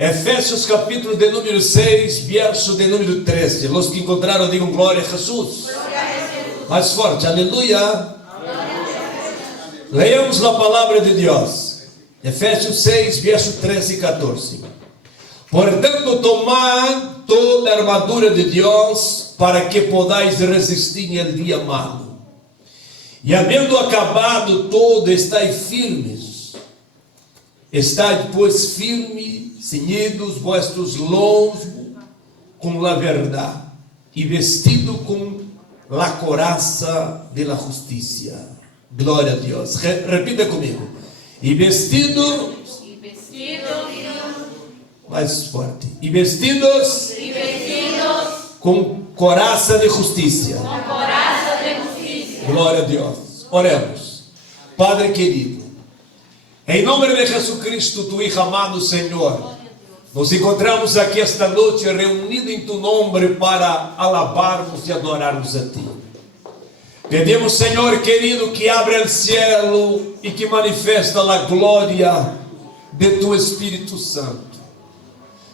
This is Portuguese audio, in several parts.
Efésios capítulo de número 6, verso de número 13. Los que encontraram, digam glória a Jesus. Mais forte, aleluia. Leamos a palavra de Deus. Efésios 6, verso 13 e 14. Portanto, tomad toda a armadura de Deus, para que podais resistir no dia malo. E havendo acabado todo, estai firmes. Estai, pois, firmes, ceñidos vuestros lombos com a verdade, e vestido com a coraça de la justiça. Glória a Deus. Repita comigo. E vestido, mais forte. E vestidos com coraça de justiça. Glória a Deus. Oremos. Padre querido, em nome de Jesus Cristo, tu Hijo amado Senhor, nos encontramos aqui esta noite reunidos em tu nome para alabarmos e adorarmos a ti. Pedimos, Senhor querido, que abra o cielo e que manifesta a glória de tu Espírito Santo.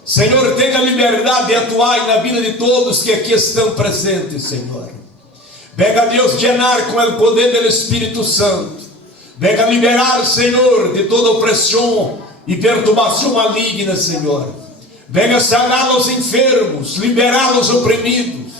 Senhor, tenha liberdade de atuar na vida de todos que aqui estão presentes, Senhor. Venga Deus llenar com o poder do Espírito Santo. Venga liberar, Senhor, de toda opressão e perturbação maligna, Senhor. Venga sanar os enfermos, liberar os oprimidos.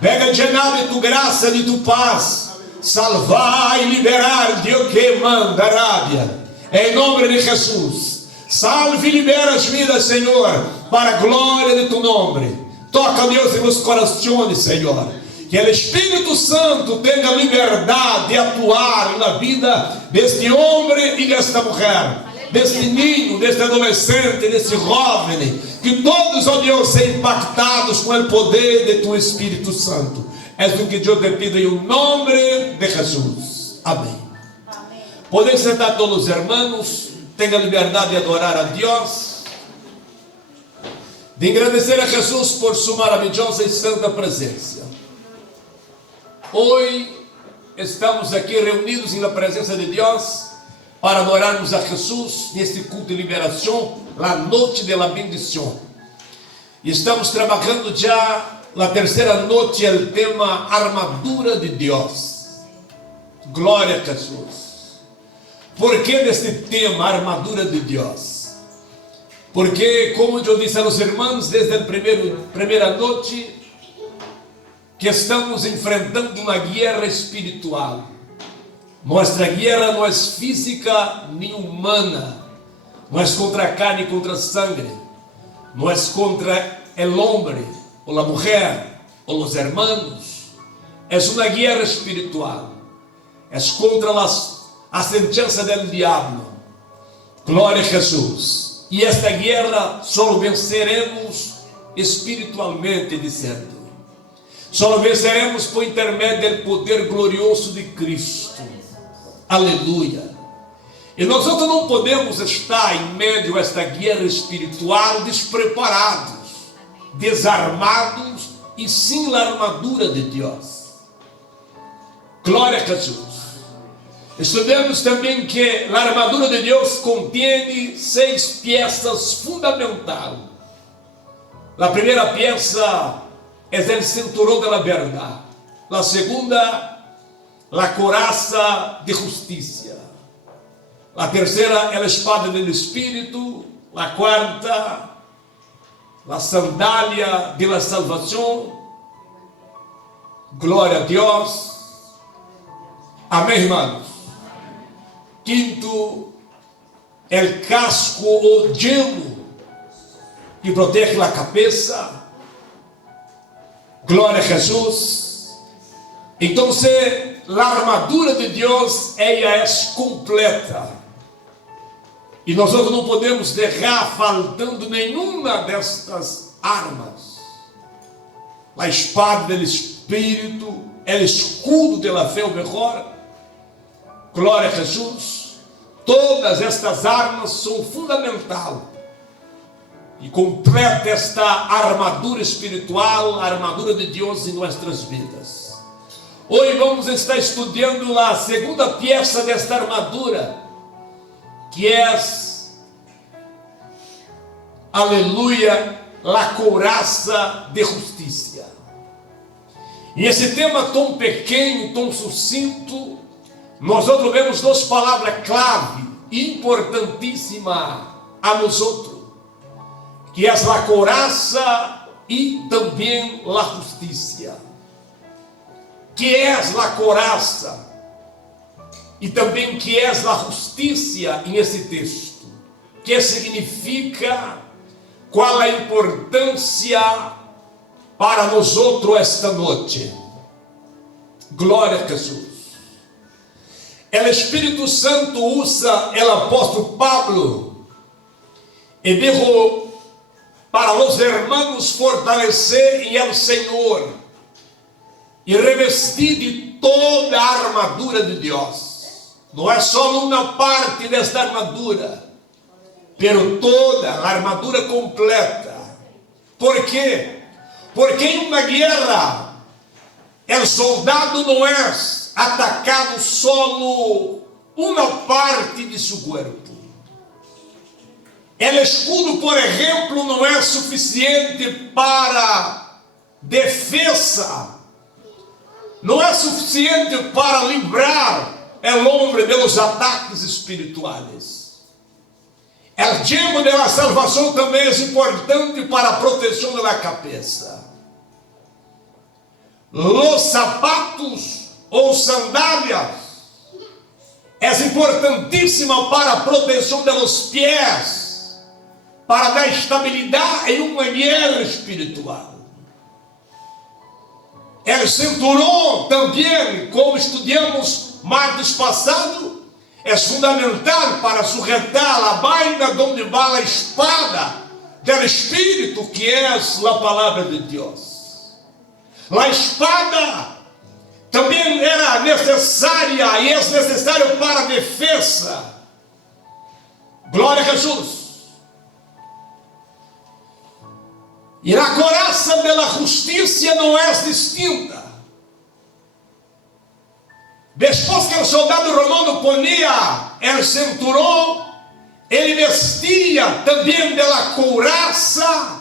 Venga llenar de tu graça, de tu paz, salvar e liberar de o que manda Arábia. Em nome de Jesus, salve e libera as vidas, Senhor, para a glória de tu nome. Toca, Deus, em meus corações, Senhor. Que o Espírito Santo tenha liberdade de atuar na vida deste homem e desta mulher, deste ninho, deste adolescente, deste jovem, que todos, ó Deus, sejam impactados com o poder de tu Espírito Santo. É o que eu te pido em nome de Jesus. Amém. Podem sentar todos os irmãos, tenha liberdade de adorar a Deus, de agradecer a Jesus por sua maravilhosa e santa presença. Hoje estamos aqui reunidos na presença de Deus para adorarmos a Jesus neste culto de liberação, a noite da bendição. E estamos trabalhando já na terceira noite o tema armadura de Deus. Glória a Jesus. Por que deste tema armadura de Deus? Porque, como eu disse aos irmãos desde a primeira noite, que estamos enfrentando uma guerra espiritual. Nossa guerra não é física nem humana, não é contra a carne e contra a sangue, não é contra o homem, ou a mulher, ou os irmãos. É uma guerra espiritual, é contra a sentença do diabo. Glória a Jesus. E esta guerra só venceremos espiritualmente dizendo. Só venceremos por intermédio do poder glorioso de Cristo. Aleluia. E nós não podemos estar em meio a esta guerra espiritual despreparados, desarmados e sem a armadura de Deus. Glória a Jesus. Estudamos também que a armadura de Deus contém 6 peças fundamentais. A primeira peça é o cinturão da verdade. A segunda, a coraça de justiça. A terceira é a espada do Espírito. A quarta, a sandália de la salvação. Glória a Deus. Amém, irmãos? Quinto, o casco ou yelmo que protege a cabeça. Glória a Jesus. Então, a armadura de Deus é completa. E nós não podemos deixar faltando nenhuma destas armas. A espada do Espírito, o escudo da fé, o melhor. Glória a Jesus. Todas estas armas são fundamentais. E completa esta armadura espiritual, a armadura de Deus em nossas vidas. Hoje vamos estar estudando a segunda peça desta armadura, que é aleluia, la couraça de justiça. E esse tema tão pequeno, tão sucinto, nós vemos duas palavras-clave, importantíssimas a nós outros, que é a couraça e também a justiça. Que é a couraça e também que é a justiça nesse texto. Que significa, qual a importância para nós outros esta noite. Glória a Jesus. O Espírito Santo usa o apóstolo Pablo e dijo para os hermanos fortalecer em el Senhor e revestir de toda a armadura de Deus. Não é só uma parte desta armadura, pero toda a armadura completa. Por quê? Porque em uma guerra, o soldado não é atacado solo uma parte de seu corpo. O escudo, por exemplo, não é suficiente para defesa, não é suficiente para livrar o homem dos ataques espirituais. O yelmo da salvação também é importante para a proteção da cabeça. Os sapatos ou sandálias é importantíssima para a proteção dos pés, para dar estabilidade em uma guerra espiritual. O cinturão também, como estudamos martes passado, é fundamental para sujetar a vaina onde vai a espada do Espírito, que é a palavra de Deus. A espada também era necessária e é necessária para a defesa. Glória a Jesus. E a couraça da justiça não é distinta. Depois que o soldado romano ponia o cinturão, ele vestia também da couraça.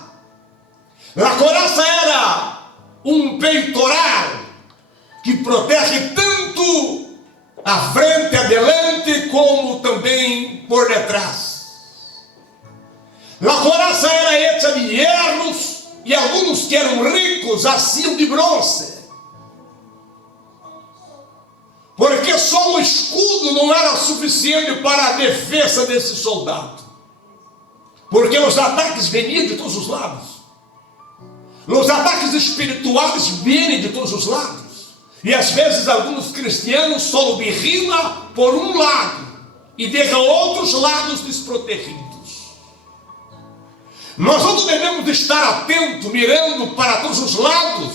A couraça era peitoral que protege tanto a frente, adelante, como também por detrás. A couraça era hecha de hierros e alguns que eram ricos haciam de bronze. Porque só o escudo não era suficiente para a defesa desse soldado. Porque os ataques veniam de todos os lados. Os ataques espirituais vêm de todos os lados. E às vezes alguns cristianos só vigilam por um lado e deixam outros lados desprotegidos. Nós não devemos estar atentos, mirando para todos os lados,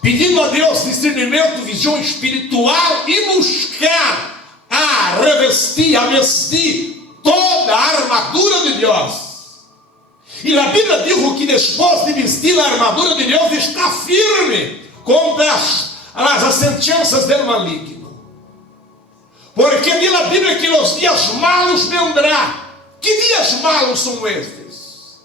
pedindo a Deus discernimento, visão espiritual e buscar a revestir, a vestir toda a armadura de Deus. E a Bíblia diz que depois de vestir a armadura de Deus, está firme contra as assentanças do maligno. Porque diz a Bíblia que os dias malos vendrão. Que dias malos são estes?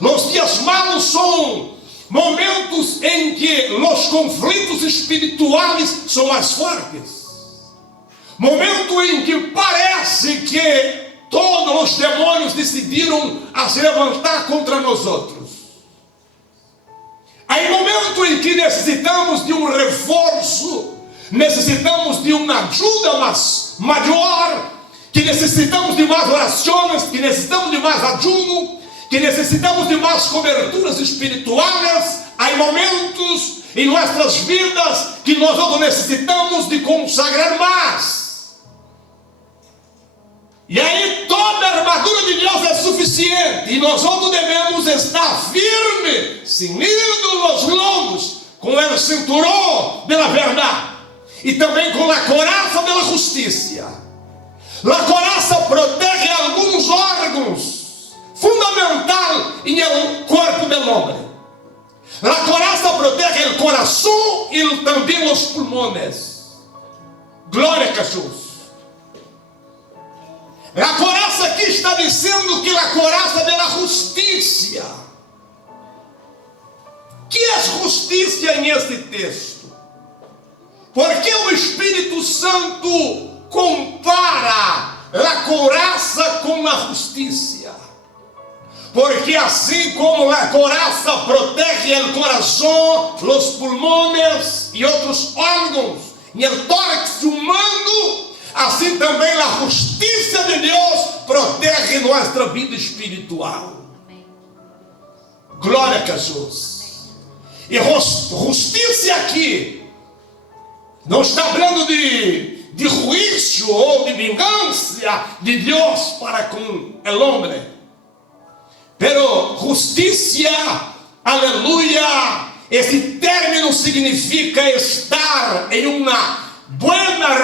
Os dias malos são momentos em que os conflitos espirituais são mais fortes. Momento em que parece que todos os demônios decidiram a se levantar contra nós outros. Há momento em que necessitamos de um reforço, necessitamos de uma ajuda maior, que necessitamos de mais orações, que necessitamos de mais ajuno, que necessitamos de mais coberturas espirituais. Há momentos em nossas vidas que nós necessitamos de consagrar mais. E aí toda a armadura de Deus é suficiente. E nós devemos estar firmes, cingidos os lombos, com o cinturão da verdade. E também com a couraça da justiça. A couraça protege alguns órgãos fundamental em el corpo do homem. A couraça protege o coração e também os pulmões. Glória a Jesus. A couraça aqui está está dizendo que a coraça da justiça. Que é justiça em este texto? Porque o Espírito Santo compara a coraça com a justiça. Porque assim como a coraça protege o coração, os pulmões e outros órgãos, e o tórax humano, assim também a justiça de Deus protege nossa vida espiritual. Glória a Jesus. E justiça aqui não está falando de juízo ou de vingança de Deus para com o homem. Pero justiça, aleluia, esse término significa estar em uma boa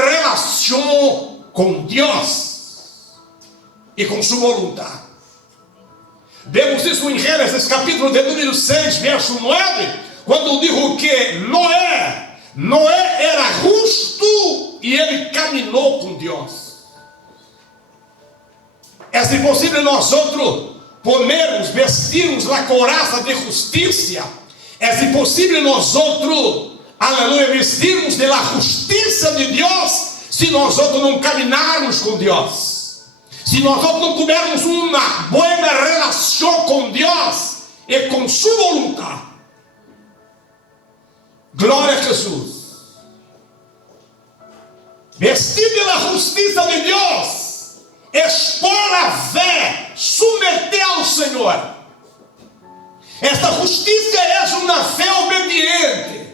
relação com Deus e com sua vontade. Vemos isso em Gênesis capítulo de número 6, verso 9, quando digo que Noé era justo e ele caminhou com Deus. É possível nós outros ponermos, vestirmos a coraça de justiça. É possível nós outros, aleluia, vestirmos de la justiça de Deus, se nós outros não caminharmos com Deus, se nós outros não tivermos uma boa relação com Deus e com sua vontade. Glória a Jesus. Vestir de la justiça de Deus, expor a fé, submeter ao Senhor. Esta justiça é uma fé obediente.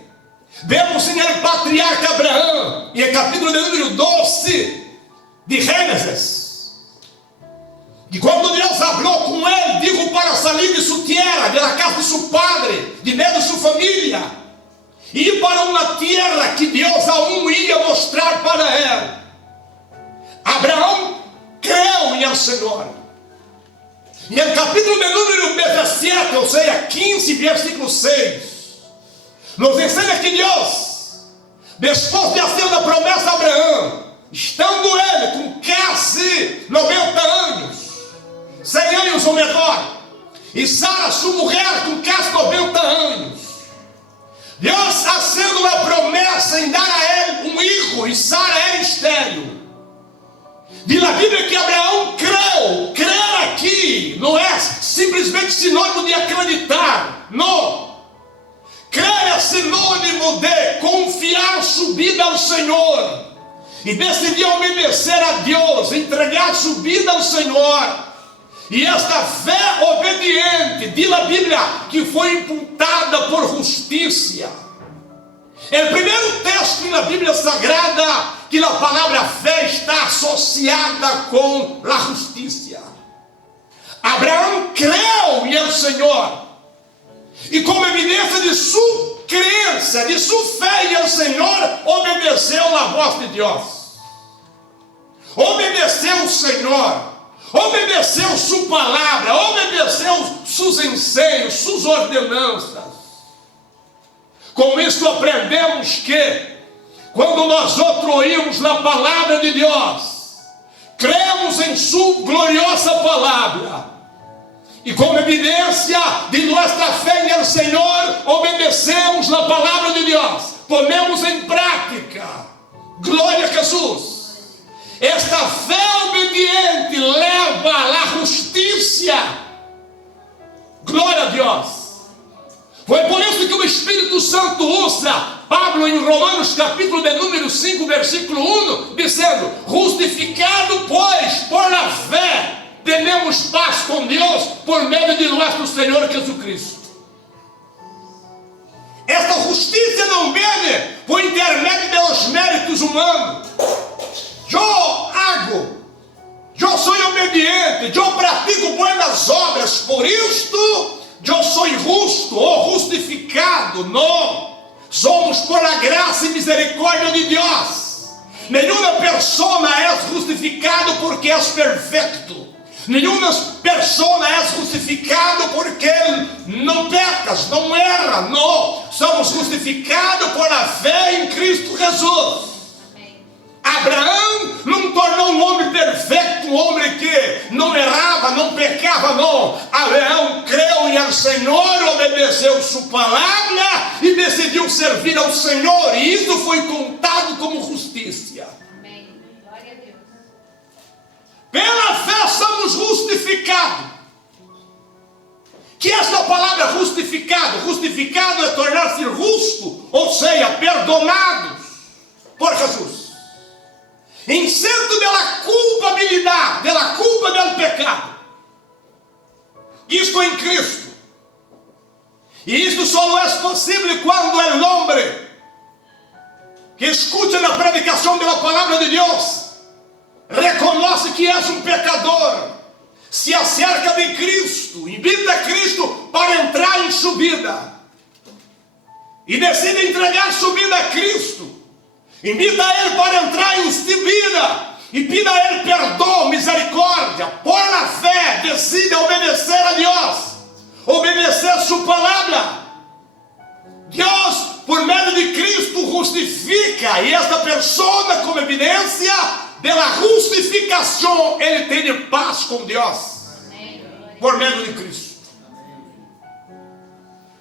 Vemos em el patriarca Abraão, em capítulo de número 12 de Gênesis, que quando Deus falou com ele, dijo para sair de sua terra, de la casa de seu padre, de meio de sua família, e ir para uma terra que Deus aún ia mostrar para ele. Abraão creu em el Senhor. E no capítulo de número 17, ou seja, 15, versículo 6, nos ensina que Deus, depois de fazer uma promessa a Abraão, estando ele com quase 90 anos, 100 anos ou menor, e Sara, sua mulher, com quase 90 anos, Deus fazendo uma promessa em dar a ele um filho, e Sara era estéril. Diz a Bíblia que Abraão creu. Crer aqui não é simplesmente sinônimo de acreditar. Não. Crer é sinônimo de confiar sua vida ao Senhor. E decidir obedecer a Deus, entregar sua vida ao Senhor. E esta fé obediente, diz a Bíblia, que foi imputada por justiça. É o primeiro texto na Bíblia Sagrada que a palavra fé está associada com a justiça. Abraão creu em Senhor, e como evidência de sua crença, de sua fé em Senhor, obedeceu a voz de Deus, obedeceu o Senhor, obedeceu sua palavra, obedeceu seus ensinos, suas ordenanças. Com isso aprendemos que quando nós outros ouvimos a palavra de Deus, cremos em sua gloriosa palavra, e como evidência de nossa fé em Senhor, obedecemos a palavra de Deus, ponemos em prática. Glória a Jesus. Esta fé obediente leva à justiça. Glória a Deus. Foi por isso que o Espírito Santo usa Pablo em Romanos capítulo de número 5, versículo 1, dizendo: justificado pois por a fé, temos paz com Deus por meio de nosso Senhor Jesus Cristo. Esta justiça não vem por intermédio dos méritos humanos. Eu sou obediente, eu pratico boas obras, por isto eu sou justo ou justificado. Não, somos por a graça e misericórdia de Deus. Nenhuma pessoa é justificada porque é perfeito. Nenhuma pessoa é justificada porque não pecas, não erra. Não, somos justificados por a fé em Cristo Jesus. A Abraão não tornou um homem perfeito, um homem que não errava, não pecava, não. Abraão creu em Senhor, obedeceu sua palavra e decidiu servir ao Senhor. E isso foi contado como justiça. Amém. Glória a Deus. Pela fé somos justificados. Que esta palavra justificado é tornar-se justo, ou seja, perdonados por Jesus. Incento da culpabilidade, da culpa do pecado. Isto em Cristo. E isto só é possível quando o homem que escuta a predicação da palavra de Deus reconhece que é um pecador, se acerca de Cristo, invita a Cristo para entrar em sua vida e decide entregar sua vida a Cristo. Invita a Ele para entrar em sua vida e pida a Ele perdão, misericórdia. Por la fé, decide obedecer a Deus, obedecer a sua palavra. Deus, por meio de Cristo, justifica, e esta pessoa, como evidência da justificação, ele tem paz com Deus, por meio de Cristo.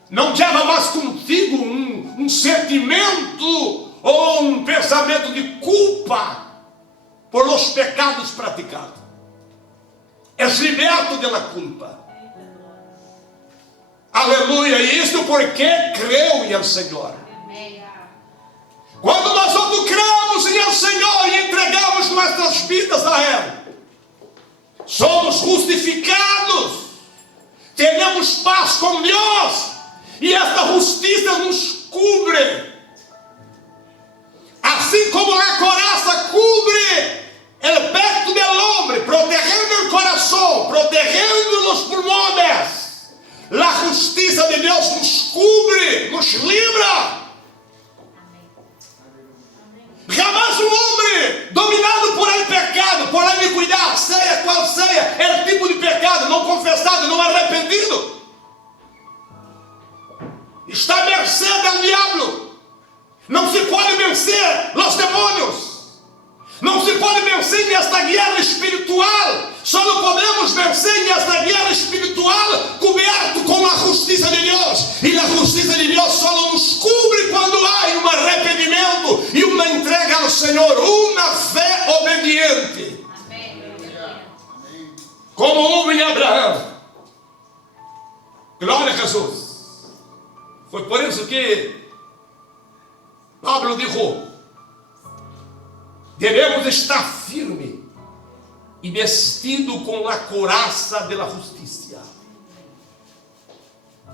Não leva mais contigo um sentimento ou um pensamento de culpa por los pecados praticados. És liberto da culpa. Aleluia. E isso porque creu em Senhor. Quando nós outros cremos em Senhor e entregamos nossas vidas a Ele, somos justificados, temos paz com Deus, e esta justiça nos cubre. Assim como a coraça cubre o peito do homem, protegendo o coração, protegendo os pulmões, a justiça de Deus nos cubre, nos livra. Jamais um homem dominado por el pecado, por a iniquidade, seja qual seja o tipo de pecado, não confessado, não arrependido, está à mercê do diabo. Não se pode vencer os demônios. Não se pode vencer nesta guerra espiritual. Só não podemos vencer nesta guerra espiritual coberto com a justiça de Deus. E a justiça de Deus só nos cobre quando há um arrependimento e uma entrega ao Senhor, uma fé obediente. Amém. Como houve em Abraão. Glória a Jesus. Foi por isso que Pablo dijo: devemos estar firme e vestido com a couraça da justiça.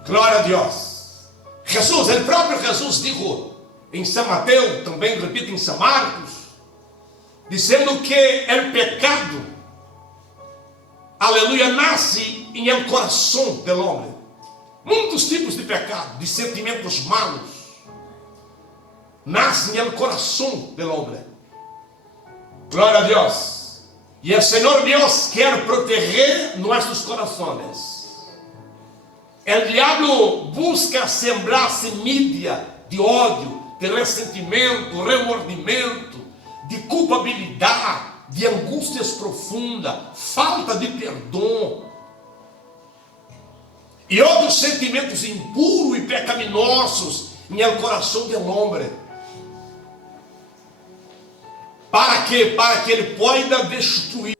Glória a Deus. Jesus, o próprio Jesus dijo em São Mateus, também repito em São Marcos, dizendo que o pecado, aleluia, nasce em el coração do homem. Muitos tipos de pecado, de sentimentos malos, nascem no coração do homem. Glória a Deus. E o Senhor Deus quer proteger nossos corações. O diabo busca sembrar semilla de ódio, de ressentimento, remordimento, de culpabilidade, de angústias profundas, falta de perdão e outros sentimentos impuros e pecaminosos no coração do homem. Para quê? Para que ele possa destruir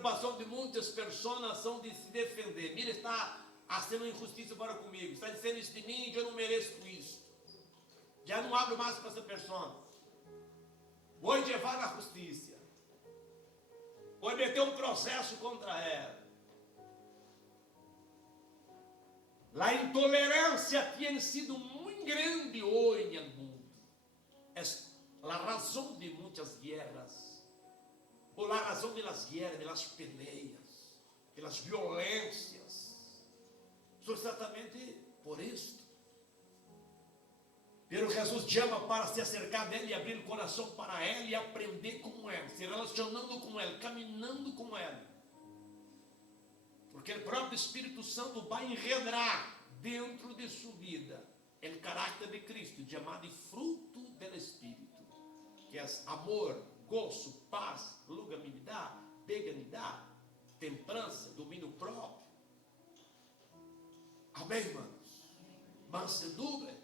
preocupação de muitas pessoas são de se defender. Mira, está fazendo injustiça para comigo, está dizendo isso de mim e eu não mereço isso. Já não abro mais para essa pessoa. Vou levar na justiça. Vou meter um processo contra ela. A intolerância tem sido muito grande hoje no mundo. É a razão de muitas guerras, ou a razão das guerras, das peleas, das violências. Só exatamente por isto. Pero Jesus chama para se acercar dele e abrir o coração para ela e aprender com ela, se relacionando com ela, caminhando com ela. Porque o próprio Espírito Santo vai enredar dentro de sua vida o caráter de Cristo, chamado de fruto do Espírito, que é amor, gozo, paz, longanimidade, benignidade, temperança, domínio próprio. Amém, irmãos? Mansedumbre.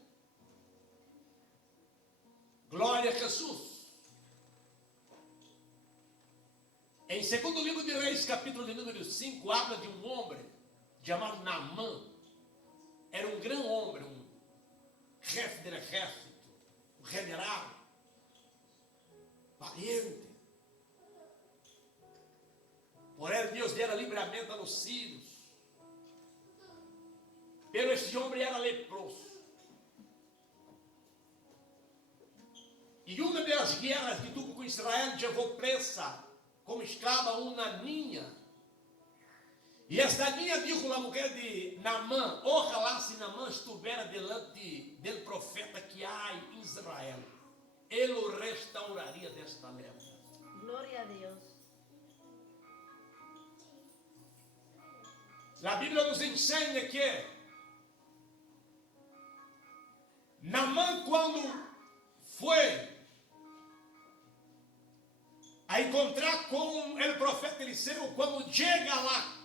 Glória a Jesus. Em segundo livro de Reis, capítulo de número 5, habla de um homem chamado Naamã. Era um grande homem, um chefe do exército, um general, valiente. Por ele Deus dera livramento a los sírios. Pero este homem era leproso. E uma das guerras que tuvo com Israel levou presa como escrava uma niña. E esta niña dijo a mulher de Naamã: ojalá se Naamã estivera delante del profeta que há em Israel, ele o restauraria desta lepra. Gloria a Dios. A Bíblia nos ensina que Naamã, quando foi a encontrar com o profeta Eliseu, quando chega lá,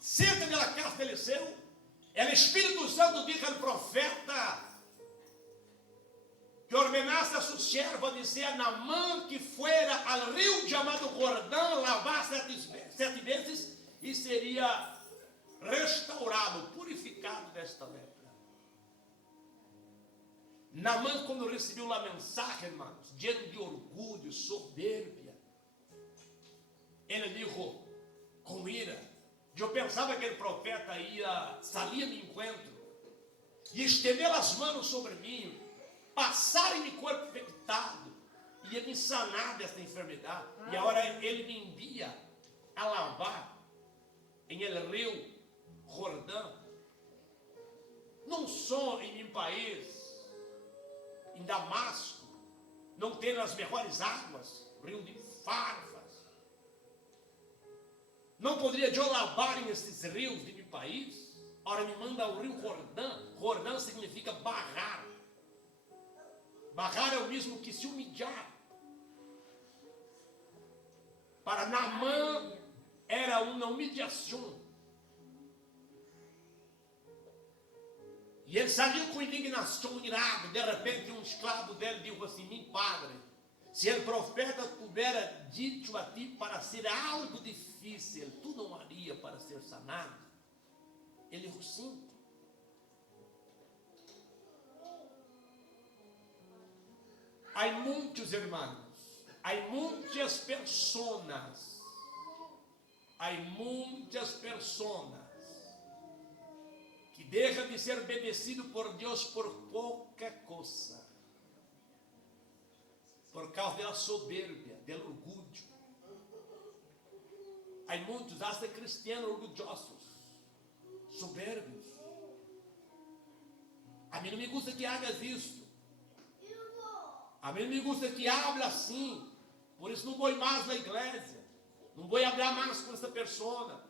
senta na casa de Eliseu, o Espírito Santo diz ao profeta que ordenasse a sua serva dizer a Naamã que fuera ao rio chamado Jordão, lavar 7 vezes e seria restaurado, purificado desta lepra. Naamã, quando recebeu a mensagem, irmãos, lleno de orgulho, soberbia, ele disse com ira: eu pensava que o profeta ia sair a meu encontro e estender as mãos sobre mim, passar em meu corpo infectado, e ia me sanar desta enfermidade. E agora ele me envia a lavar em el rio Jordão. Não só em meu país, em Damasco, não tem as melhores águas, rio de Farfas. Não poderia eu lavar nesses rios de meu país? Ora, me manda o rio Jordão. Jordão significa barrar. Barrar é o mesmo que se humilhar. Para Naamã era uma humilhação. E ele saiu com indignação, irado. De repente, um escravo dele disse assim: meu padre, se o profeta tivera dito a ti para ser algo difícil, tu não haria para ser sanado? Ele disse sim. Há muitos irmãos, há muitas pessoas, que deixam de ser obedecido por Deus por pouca coisa, por causa da soberbia, do orgulho. Há muitos, até cristianos orgulhosos, soberbios. A mim não me gusta que hagas isso. A mim não me gusta que hable assim. Por isso não vou mais na igreja. Não vou falar mais com essa pessoa.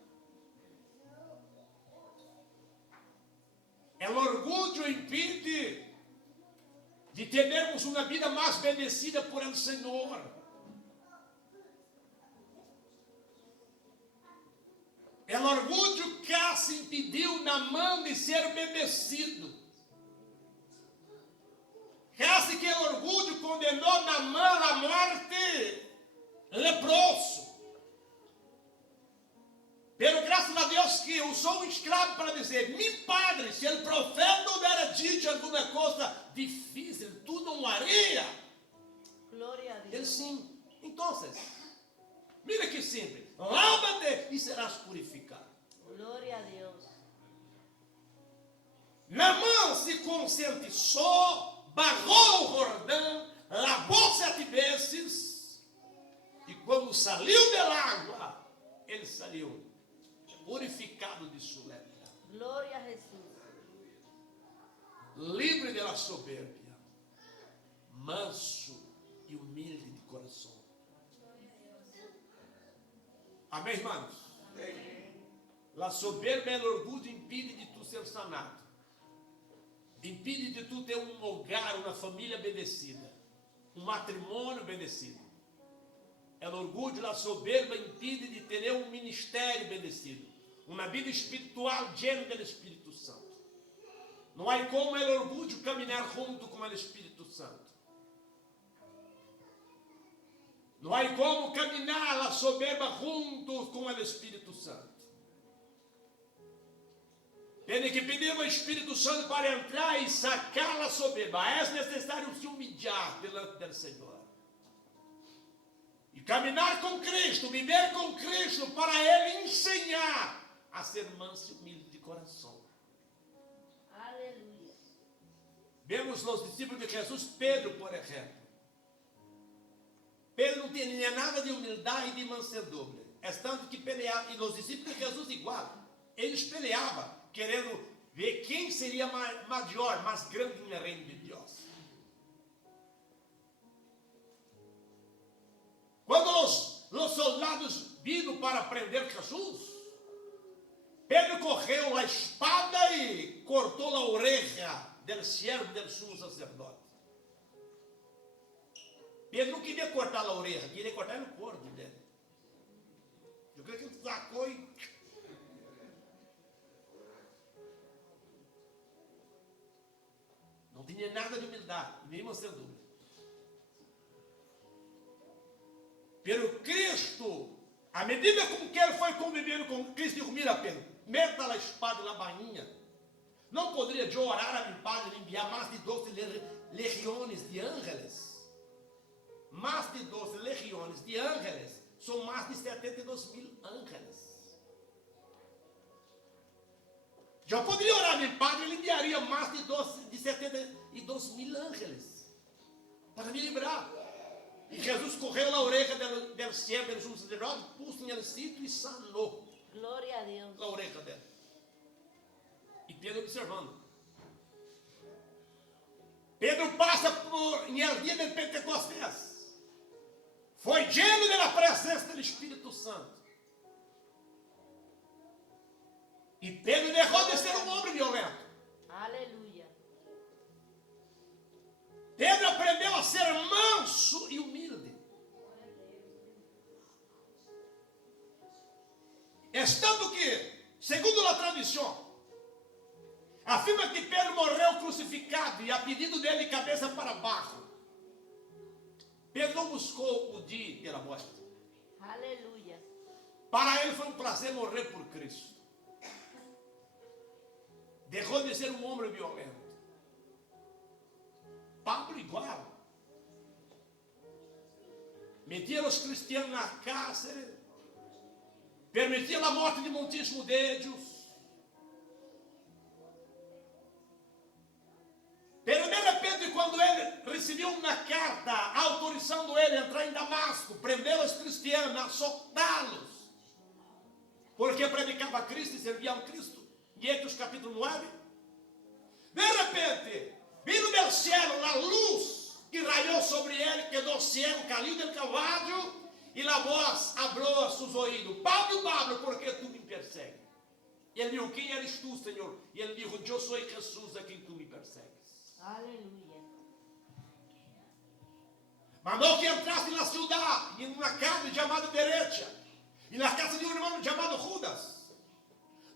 O orgulho impede de termos uma vida mais bendecida por el Senhor. O orgulho casi impediu Naamã de ser bendecido. Casi que o orgulho condenou Naamã à morte leproso. dizer, mi padre, se o profeta hubiera dicho alguma coisa difícil, tu não haria. Gloria a Ele Dios. sim. Então, mira que simples. Lava-te e serás purificado. Gloria a Dios. Naamã se conscientizou, barrou o Jordão, lavou 7 vezes, e quando saiu da água, ele saiu purificado de sua lepra, Gloria a Jesús. livre da soberbia, manso e humilde de coração. Amém, irmãos? A soberba e o orgulho impedem de tu ser sanado. Impede de tu ter um hogar, uma família bendecida, um matrimônio bendecido. O orgulho, a soberba impede de ter um ministério bendecido, uma vida espiritual llena do Espírito Santo. Não há como o orgulho caminhar junto com o Espírito Santo. Não há como caminhar a soberba junto com o Espírito Santo. Tem que pedir ao Espírito Santo para entrar e sacar a soberba. É necessário se humilhar delante do Senhor. E caminhar com Cristo, viver com Cristo, para Ele ensinar a ser manso e humilde de coração. Aleluia. Vemos os discípulos de Jesus, Pedro, por exemplo. Pedro não tinha nada de humildade e de mansedumbre. É tanto que peleava, e os discípulos de Jesus igual. Eles peleavam, querendo ver quem seria maior, mais grande no reino de Deus. Quando os soldados viram para prender Jesus, Pedro correu a espada e cortou a orelha do servo do sumo sacerdote. Pedro não queria cortar a orelha, queria cortar o corpo dele. Eu creio que ele sacou e... Não tinha nada de humildade, nem mansedumbre. Pelo Cristo, à medida com que ele foi convivendo com Cristo, dijo, mira Pedro, meta a espada na bainha. Não poderia eu orar a meu Padre e enviar mais de 12 legiões de ángeles? Mais de 12 legiões de ángeles são mais de 72.000 ángeles. Eu poderia orar a meu Padre, ele enviaria mais de 72.000 ángeles para me livrar. E Jesus correu na orelha do servo do sumo sacerdote, pôs em el sítio e sanou Gloria a Dios. a orelha dele. E Pedro observando. Pedro passa por em el dia de Pentecostés. Foi lleno da presença do Espírito Santo. E Pedro deixou de ser um homem violento. Aleluia. Pedro aprendeu a ser manso e humilde. Estando que, segundo a tradição, afirma que Pedro morreu crucificado e a pedido dele cabeça para baixo. Pedro não buscou o dia da morte. Aleluia. Para ele foi um prazer morrer por Cristo. Deixou de ser um homem violento. Pablo igual. Metia os cristianos na cárcere. Permitia a morte de muitíssimos deles. Pero de repente, quando ele recebeu uma carta autorizando ele a entrar em Damasco, prender os cristianos, açoitá-los, porque predicava Cristo e servia a Cristo, em Hechos capítulo 9, de repente, vindo do céu a luz que raiou sobre ele, quedou cego, caiu do cavalo, e a voz falou a seus ouvidos: Pablo, Pablo, por que tu me persegues? E ele disse: quem eres tu, Senhor? E ele disse: eu sou Jesus a quem tu me persegues. Aleluia. Mandou que entrasse na cidade, em uma casa chamada Beretia, e na casa de um irmão chamado Judas.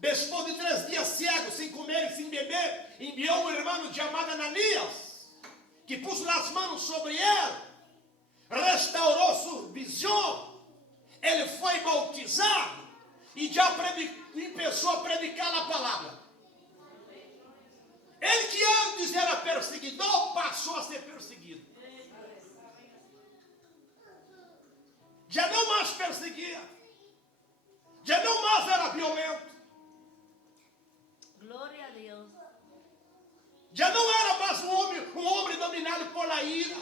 Depois de 3 dias cego, sem comer e sem beber, enviou um irmão chamado Ananias, que pôs as mãos sobre ele, restaurou sua visão. Ele foi bautizado e já começou a predicar a palavra. Ele que antes era perseguidor, passou a ser perseguido. Já não mais perseguia. Já não mais era violento. Gloria a Dios. Já não era mais um homem dominado pela ira.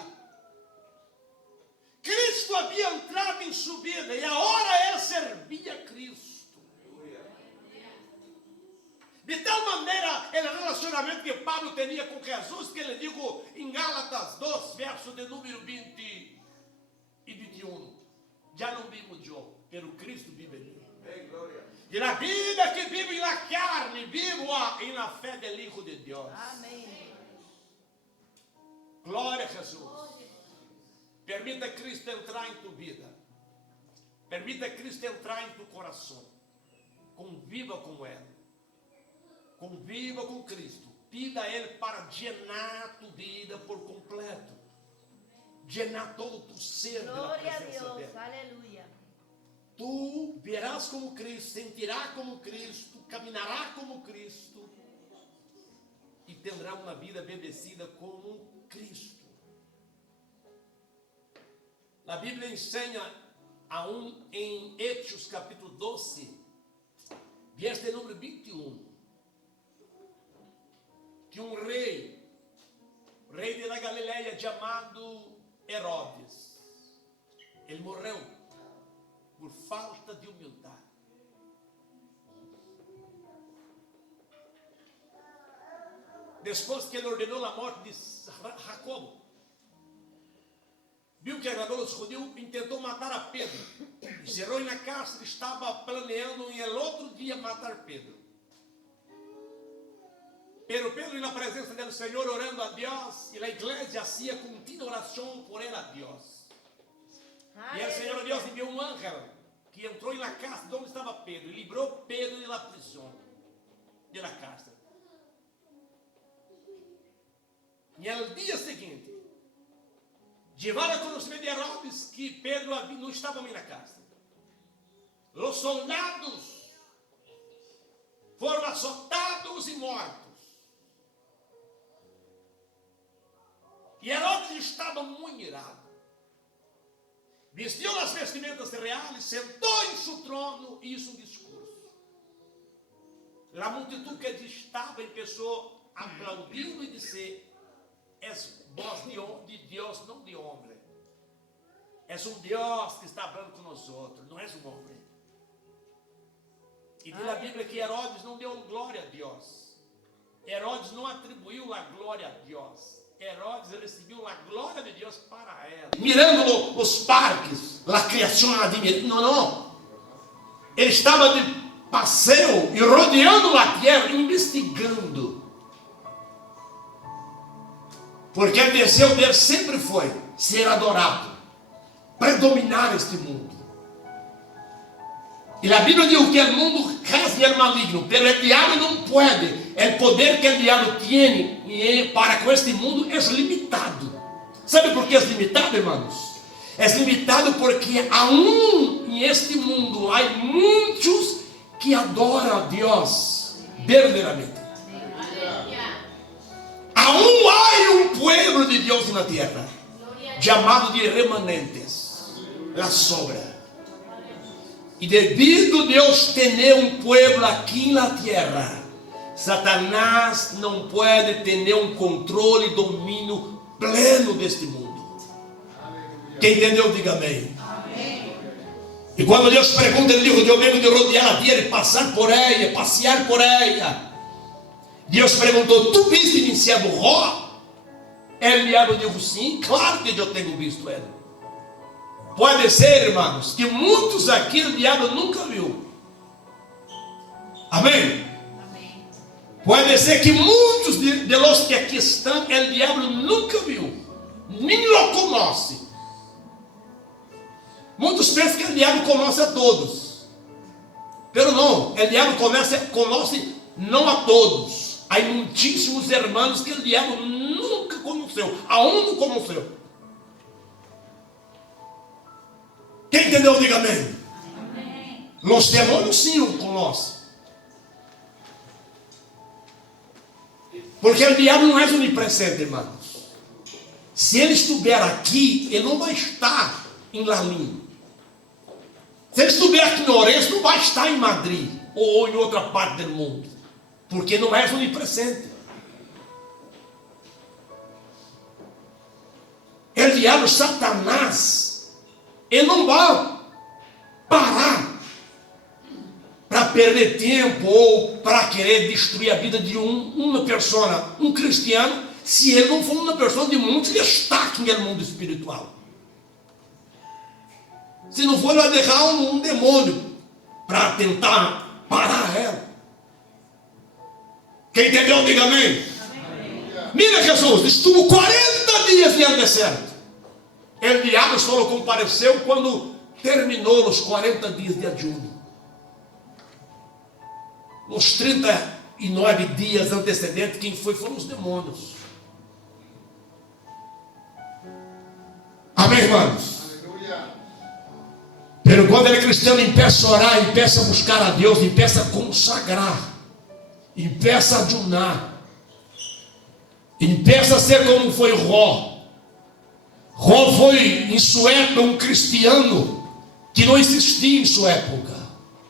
Cristo havia entrado em sua vida e agora ele servia a Cristo. De tal maneira, o relacionamento que Pablo tinha com Jesus, que ele digo em Gálatas 2, versos de número 20 e 21. Já não vivo eu, pero Cristo vive em mim. E na vida que vivo na carne, vivo-a na fé do Hijo de Deus. Amém. Glória a Jesus. Permita Cristo entrar em tua vida. Permita Cristo entrar em teu coração. Conviva com Ele. Conviva com Cristo. Pida a Ele para llenar tua vida por completo. Llenar todo tu ser pela Gloria a presença Dios. dele. Aleluya. Tu verás como Cristo, sentirá como Cristo, caminhará como Cristo e terá uma vida bendecida como Cristo. A Bíblia ensina em Hechos capítulo 12, verso de número 21, que um rei da Galileia chamado Herodes, ele morreu por falta de humildade. Depois que ele ordenou a morte de Jacobo, viu que agradou os judeus e tentou matar a Pedro. Encerrou na cárcere, estava planeando em el outro dia matar Pedro. Pero Pedro, na presença do Senhor, orando a Deus, e a igreja hacía contínua oração por ele a Deus. E o Senhor Deus enviou um ángel que entrou na casa onde estava Pedro e livrou Pedro da prisão, da cárcere. E no dia seguinte, levaram a conhecimento de Herodes que Pedro não estava mais na cárcere. Os soldados foram azotados e mortos. E Herodes estava muito irado. Vestiu as vestimentas reais, sentou em seu trono e hizo um discurso. A multitud que estava começou a aplaudir e dizer: és voz de Deus, não de homem. És um Deus que está falando com nós outros, não és um homem. E diz a Bíblia que Herodes não deu glória a Deus. Herodes não atribuiu a glória a Deus. Herodes recebeu a glória de Deus para ele. Mirando os parques, a criação admirando. Não. Ele estava de passeio e rodeando a terra, investigando. Porque o desejo dele sempre foi ser adorado, predominar este mundo. E a Bíblia diz que o mundo jaz é maligno, pero o diabo não pode. O poder que o diabo tem para com este mundo é limitado. Sabe por que é limitado, irmãos? É limitado porque aún neste mundo há muitos que adoram a Deus verdadeiramente. Aún há um povo de Deus na terra, chamado de remanentes, a sobra. E devido a Deus ter um povo aqui na terra, Satanás não pode ter um controle e domínio pleno deste mundo. Quem entendeu, diga amém. E quando Deus pergunta, ele diz: eu venho de rodear a terra e passar por ela, passear por ela. Deus perguntou: tu viste meu servo Jó? El diabo disse: sim, claro que eu tenho visto ele. Pode ser, irmãos, que muitos aqui o diabo nunca viu. Amém? Amém. Pode ser que muitos de los que aqui estão, o diabo nunca viu, nem lo conhece. Muitos pensam que o diabo conhece a todos, pero não, o diabo conhece não a todos. Há muitíssimos irmãos que o diabo nunca conheceu, aún não conheceu. Quem entendeu, diga amém. Amém. Os demônios sim o conhecem. Porque o diabo não é onipresente, irmãos. Se ele estiver aqui, ele não vai estar em Lalim. Se ele estiver aqui no Oriente, não vai estar em Madrid ou em outra parte do mundo, porque não é onipresente. O diabo, Satanás, ele não vai parar para perder tempo ou para querer destruir a vida de uma pessoa, um cristiano, se ele não for uma pessoa de muito destaque no mundo espiritual. Se não for, ele vai deixar um demônio para tentar parar ela. Quem entendeu, diga amém. Mira, Jesus estuvo 40 dias no deserto. O diabo só compareceu quando terminou os 40 dias de ajuno. Nos 39 dias antecedentes, quem foram os demônios. Amém, irmãos? Pero quando ele é cristiano, empeça a orar, empeça a buscar a Deus, empeça a consagrar, empeça a ajunar, empeça a ser como foi Ró. Ró foi em sua época um cristiano que não existia em sua época,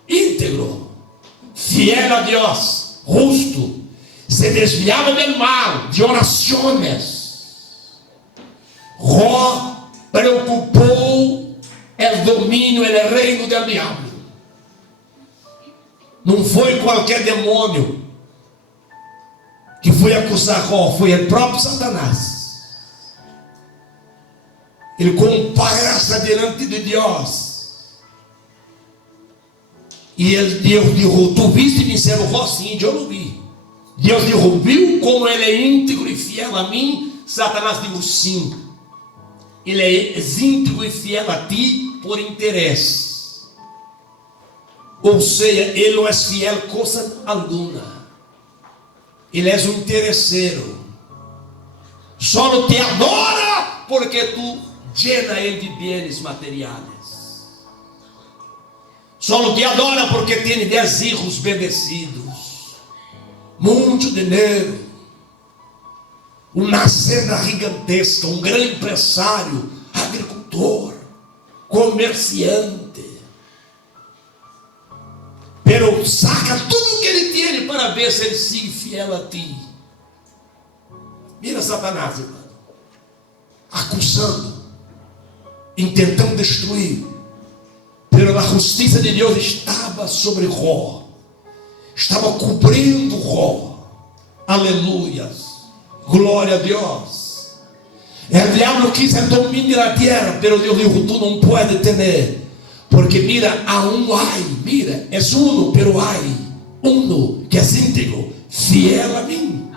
íntegro, fiel a Deus, justo, se desviava do mal, de orações. Ró preocupou o domínio, o reino do diabo. Não foi qualquer demônio que foi acusar Ró, foi o próprio Satanás. Ele comparece diante de Deus. E Deus disse: tu viste vencer o Ró? Sim, eu não vi. Deus disse: viu como ele é íntegro e fiel a mim? Satanás disse: sim. Ele é íntegro e fiel a ti por interesse. Ou seja, ele não é fiel coisa alguma. Ele é um interesseiro. Só te adora porque tu llena ele de bens materiais. Só te adora porque tem 10 filhos bendecidos, muito dinheiro, uma cena gigantesca, um grande empresário, agricultor, comerciante. Pero saca tudo que ele tem para ver se ele sigue fiel a ti. Mira Satanás, irmão, acusando, intentando destruir. Pero a justiça de Deus estava sobre Ró, estava cobrindo Ró. Aleluias, glória a Deus. O diabo quis el dominio da terra, pero Deus dijo: tu não pode ter, porque mira, aún hay, mira, é uno, pero hay uno que é íntegro, fiel a mim.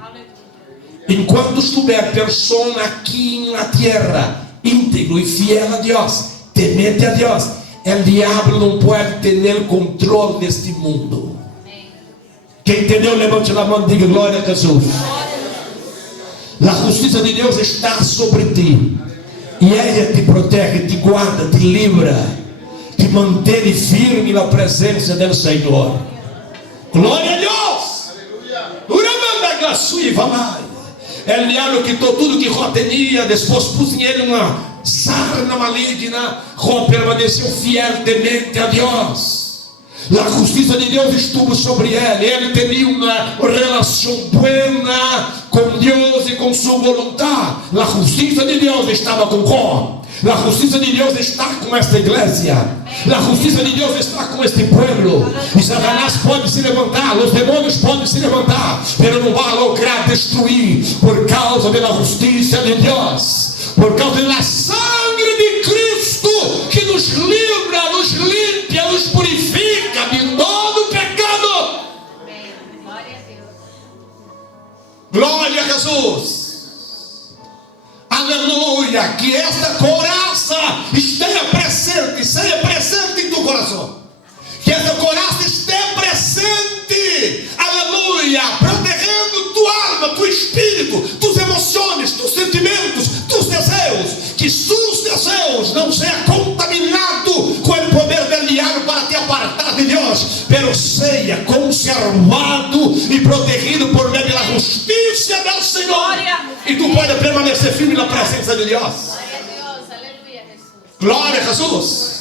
Enquanto estiver pessoa aqui na terra, íntegro e fiel a Deus, temente a Deus, o diabo não pode ter controle deste mundo. Quem entendeu, levante a mão e diga glória a Jesus. A justiça de Deus está sobre ti, e ela te protege, te guarda, te livra, te mantém firme na presença do Senhor. Glória a Deus. O diabo quitou tudo que Ró tinha, depois pôs em ele uma sarna maligna. Ró permaneceu fiel, temente a Deus. A justiça de Deus estuvo sobre ele. Ele tinha uma relação buena com Deus e com sua vontade. A justiça de Deus estava com Ró. A justiça de Deus está com esta igreja. A justiça de Deus está com este povo. E Satanás pode se levantar, os demônios podem se levantar, mas não vai lograr destruir, por causa da justiça de Deus, por causa da sangue de Cristo, que nos livra, nos limpa, nos purifica de todo pecado. Glória a Jesus. Aleluia, que esta coraça esteja presente, seja presente em tu coração. Que esta coraça esteja presente, aleluia, protegendo tua alma, tu espírito, tus emoções, tus sentimentos, tus desejos. Que tus desejos não sejam contaminados com o poder do diabo para te apartar de Deus, pero seja conservado e protegido por meio da justiça da pode permanecer firme na presença de Deus. Gloria a Dios. Aleluya, Jesús. Glória a Jesus.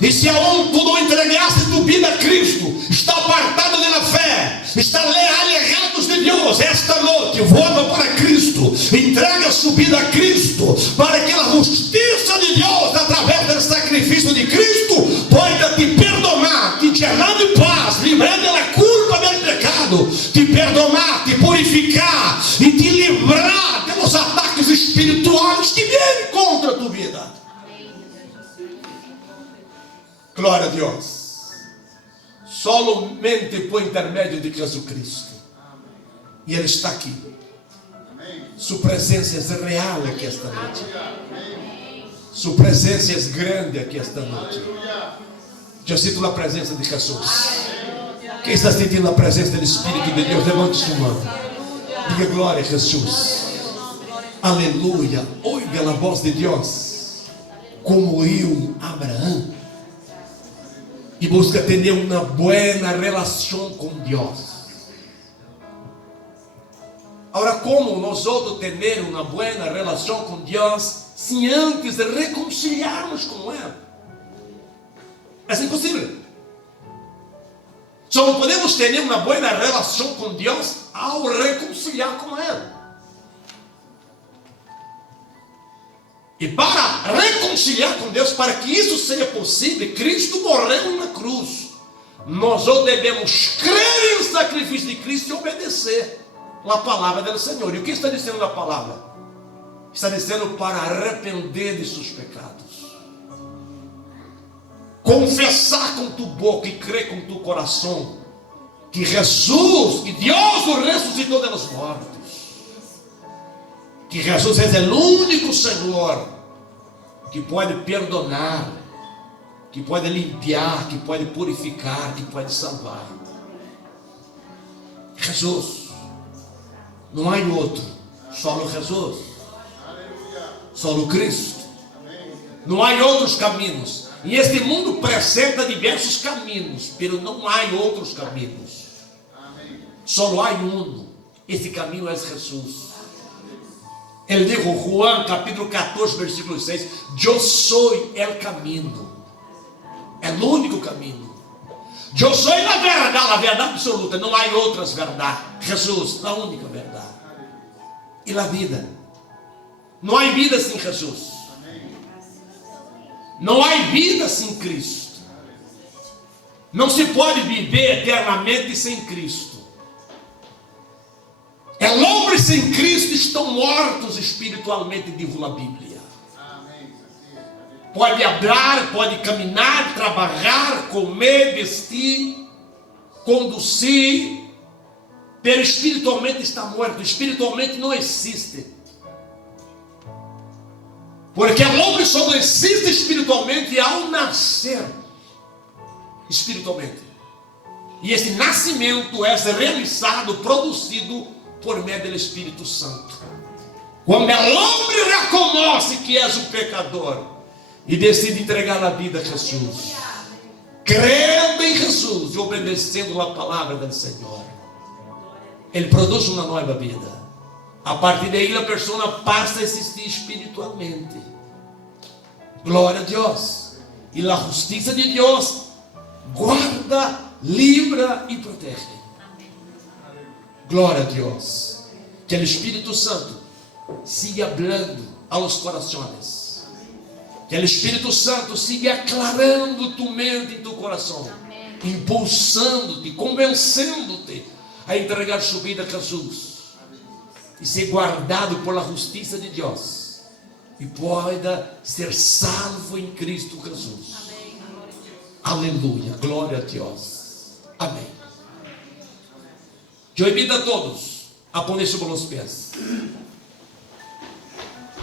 E se aún tu não entregaste tu vida a Cristo, está apartado da fé, está alejados de Deus, esta noite volta para Cristo, entrega sua vida a Cristo, para que a justiça de Deus, através do sacrifício de Cristo, possa te perdonar, te llenar de paz, livrar da culpa do pecado, te perdonar, te purificar e te livrar dos ataques espirituais que vêm contra a tua vida. Glória a Deus. Somente por intermédio de Jesus Cristo. E Ele está aqui. Sua presença é real aqui esta noite. Sua presença é grande aqui esta noite. Eu sinto a presença de Jesus. Quem está sentindo a presença do Espírito de Deus, levante sua mão. Diga glória a Jesus. Aleluia. Oiga a voz de Deus. Como eu, Abraão. E busca ter uma boa relação com Deus. Agora, como nós outros ter uma boa relação com Deus se antes de reconciliarmos com Ele? É impossível. Só não podemos ter uma boa relação com Deus ao reconciliar com Ele. E para reconciliar com Deus, para que isso seja possível, Cristo morreu na cruz. Nós devemos crer no sacrifício de Cristo e obedecer a palavra do Senhor. E o que está dizendo a palavra? Está dizendo para arrepender de seus pecados, confessar com tu boca e crer com tu coração que Jesus, que Deus o ressuscitou dos mortos, que Jesus é o único Senhor que pode perdonar, que pode limpiar, que pode purificar, que pode salvar. Jesus, não há outro, só o Jesus, só o Cristo. Não há outros caminhos. E este mundo apresenta diversos caminhos, mas não há outros caminhos. Só há um. Esse caminho é Jesus. Ele dijo, Juan capítulo 14, versículo 6, eu sou o caminho, é o único caminho. Eu sou a verdade absoluta, não há outras verdades. Jesus, a única verdade. E a vida, não há vida sem Jesus, não há vida sem Cristo. Não se pode viver eternamente sem Cristo. O homem sem Cristo estão mortos espiritualmente, diz a Bíblia. Pode andar, pode caminhar, trabalhar, comer, vestir, conduzir, mas espiritualmente está morto. Espiritualmente não existe. Porque o homem só não existe espiritualmente ao nascer espiritualmente. E esse nascimento é realizado, produzido por meio do Espírito Santo. Quando o homem reconhece que és o pecador e decide entregar a vida a Jesus, crendo em Jesus e obedecendo a palavra do Senhor, ele produz uma nova vida. A partir daí a pessoa passa a existir espiritualmente. Glória a Deus. E a justiça de Deus guarda, livra e protege. Glória a Deus. Que o Espírito Santo siga hablando a los corazones. Que o Espírito Santo siga aclarando tu mente e tu coração, impulsando-te, convencendo-te a entregar sua vida a Jesus e ser guardado por la justiça de Deus e pueda ser salvo em Cristo Jesus. Aleluia, glória a Deus. Amém. Eu invito a todos a poner sobre os pés.